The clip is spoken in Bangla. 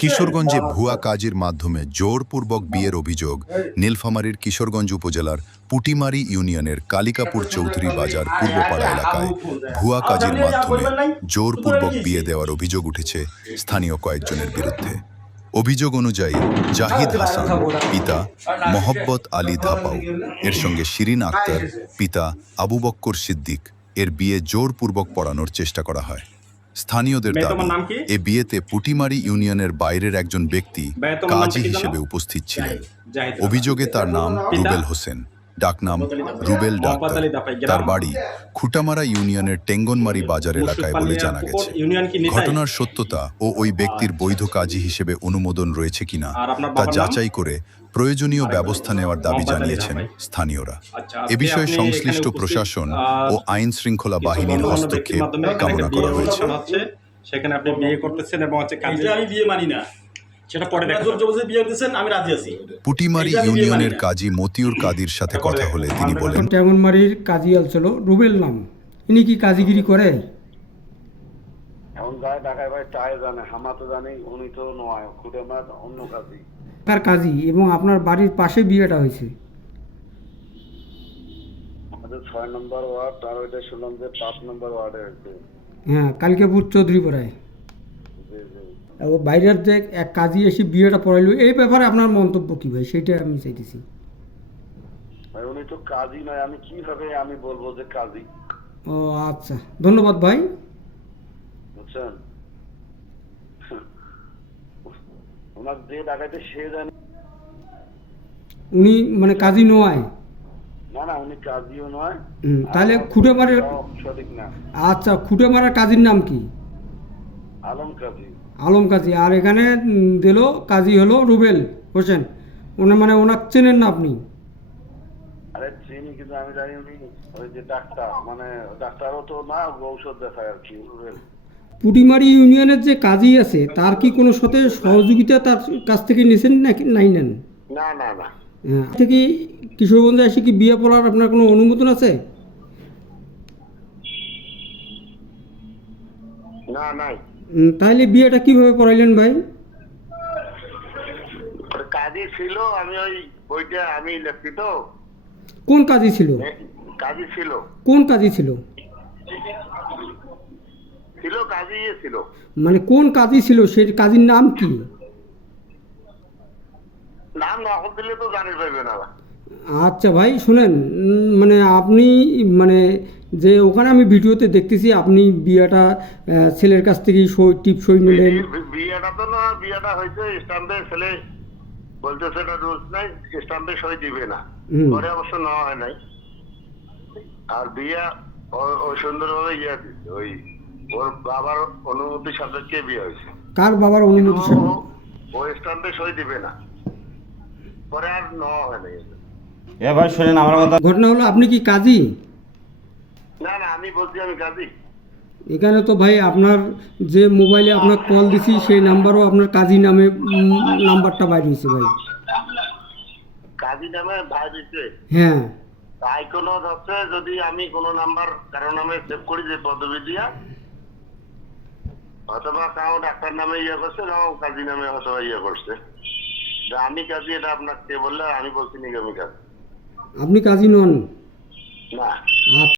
কিশোরগঞ্জে ভুয়া কাজের মাধ্যমে জোরপূর্বক বিয়ের অভিযোগ। নীলফামারীর কিশোরগঞ্জ উপজেলার পুটিমারি ইউনিয়নের কালিকাপুর চৌধুরী বাজার পূর্বপাড়া এলাকায় ভুয়া কাজের মাধ্যমে জোরপূর্বক বিয়ে দেওয়ার অভিযোগ উঠেছে স্থানীয় কয়েকজনের বিরুদ্ধে। অভিযোগ অনুযায়ী জাহিদ হাসান পিতা মোহাব্বত আলী ধাপাউ এর সঙ্গে শিরিন আক্তার পিতা আবু বক্কর সিদ্দিক এর বিয়ে জোরপূর্বক পড়ানোর চেষ্টা করা হয়। স্থানীয়দের দাবি, এ বিয়েতে পুটিমারি ইউনিয়নের বাইরের একজন ব্যক্তি কাজী হিসেবে উপস্থিত ছিলেন। অভিযোগে তার নাম রুবেল হোসেন, ডাকনাম রুবেল ডাক্তার। তার বাড়ি খুটামারা ইউনিয়নের টেঙ্গনমারি বাজার এলাকায় বলে জানা গেছে। ঘটনার সত্যতা ও ওই ব্যক্তির বৈধ কাজী হিসেবে অনুমোদন রয়েছে কিনা তা যাচাই করে প্রয়োজনীয় ব্যবস্থা নেওয়ার দাবি জানিয়েছেন স্থানীয়রা। এ বিষয়ে সংশ্লিষ্ট প্রশাসন ও আইন শৃঙ্খলা বাহিনীর হস্তক্ষেপ কামনা করা হয়েছে। সেখানে আপনি বিয়ে করতেছেন এবং আমি বিয়ে মানি না, সেটা পরে বিয়ে দিচ্ছেন, আমি রাজি আছি। পুটিমারি ইউনিয়নের কাজী মতিউর কাদির সাথে কথা হলে তিনি বলেন, টেঙ্গনমারির কাজী ছিল রুবেল নাম, ইনি কি কাজীগিরি করে? এখন যায় ঢাকায় ভাই চায় জানে, হামা তো জানি, উনি তো নয়, খুঁটে মার অন্য কাজী। তার কাজী এবং আপনার বাড়ির পাশে বিয়েটা হয়েছে। আমাদের 6 নম্বর ওয়ার্ড, আর ওইটা শুনলাম যে 5 নম্বর ওয়ার্ডে হয়েছে। হ্যাঁ, কালিকাপুর চৌধুরী পাড়ায়। বাইরের যে এক কাজী এসে বিয়েটা পড়াইলো, এই ব্যাপারে আপনার মন্তব্য কি ভাই, সেটা আমি চাইতেছি। ভাই উনি তো কাজী নয়, আমি কিভাবে আমি বলবো যে কাজী? ও আচ্ছা, ধন্যবাদ ভাই। বুঝছেন, ওনার যে ডাকাইতে সে জানে। উনি মানে কাজী নয়? না না, উনি কাজীও নয়। তাহলে খুঁটে মারার সঠিক না। আচ্ছা, খুঁটে মারার কাজীর নাম কি? আলম কাজী। আলম কাজী। আর এখানে দিল কাজী হলো রুবেল হোসেন। মানে ওনাকে চেনেন না আপনি? আরে চিনি, কিন্তু আমি জানি উনি ওই যে ডাক্তার, মানে ডাক্তারও তো না, ঔষধ দেখায় আর কি। পুটিমারি ইউনিয়নের যে কাজী আছে, তার কি কোনো সাথে সহযোগিতা তার কাছ থেকে নিয়েছেন নাকি নাই নেন? না না না। থেকে কিশোরগঞ্জে এসে কি বিয়ে পড়ার আপনার কোনো অনুমোদন আছে? না নাই। তাহলে বিয়েটা কিভাবে পড়াইলেন ভাই? কাজী ছিল, আমি ওই বইটা আমি লিখছি তো। কোন কাজী ছিল? কাজী ছিল। কোন কাজী ছিল? ছিল কাজী ছিল। মানে কোন কাজী ছিল, সেই কাজীর নাম কি? নাম না দিলে তো জানি পাইবে না। আচ্ছা ভাই শুনেন, মানে আপনি মানে যে ওখানে আমি ভিডিওতে দেখতেছি আপনি বিয়েটা ছেলের কাছ থেকে সই নিলেন। বিয়েটা তো না, বিয়েটা হয়েছে স্ট্যাম্পে, ছেলে বলতেছে এটা রুলস নাই, স্ট্যাম্পে সই দিবে না। পরে অবশ্য নেওয়া হয় নাই। আর বিয়ে ওই সুন্দরভাবে দিচ্ছে, ওই ওর বাবার অনুমতি সাপেক্ষে বিয়ে হয়েছে। কার বাবার অনুমতি সাপেক্ষে? ও স্ট্যাম্পে সই দিবে না, পরে আর নেওয়া হয় নাই। এ ভাই শুনেন আমার কথা। ঘটনা হলো আপনি কি কাজী? না না, আমি বলছি আমি কাজী। এখানে তো ভাই আপনার যে মোবাইলে আপনার কল দিছি সেই নাম্বারও আপনার কাজী নামে নাম্বারটা বাইর হয়েছে ভাই। কাজী নামে বাইর হয়েছে? হ্যাঁ। আইকনও হচ্ছে, যদি আমি কোনো নাম্বার কারো নামে সেভ করি যে পদবি দিয়া, অথবা কাউ ডাক্তার নামে ইয়ে করছে, কাউ কাজী নামে হয়তো ইয়ে করছে। আমি কাজী, এটা আপনাকে বললে আমি বলছি নাকি আমি কাজী? আপনি কাজী নন? না।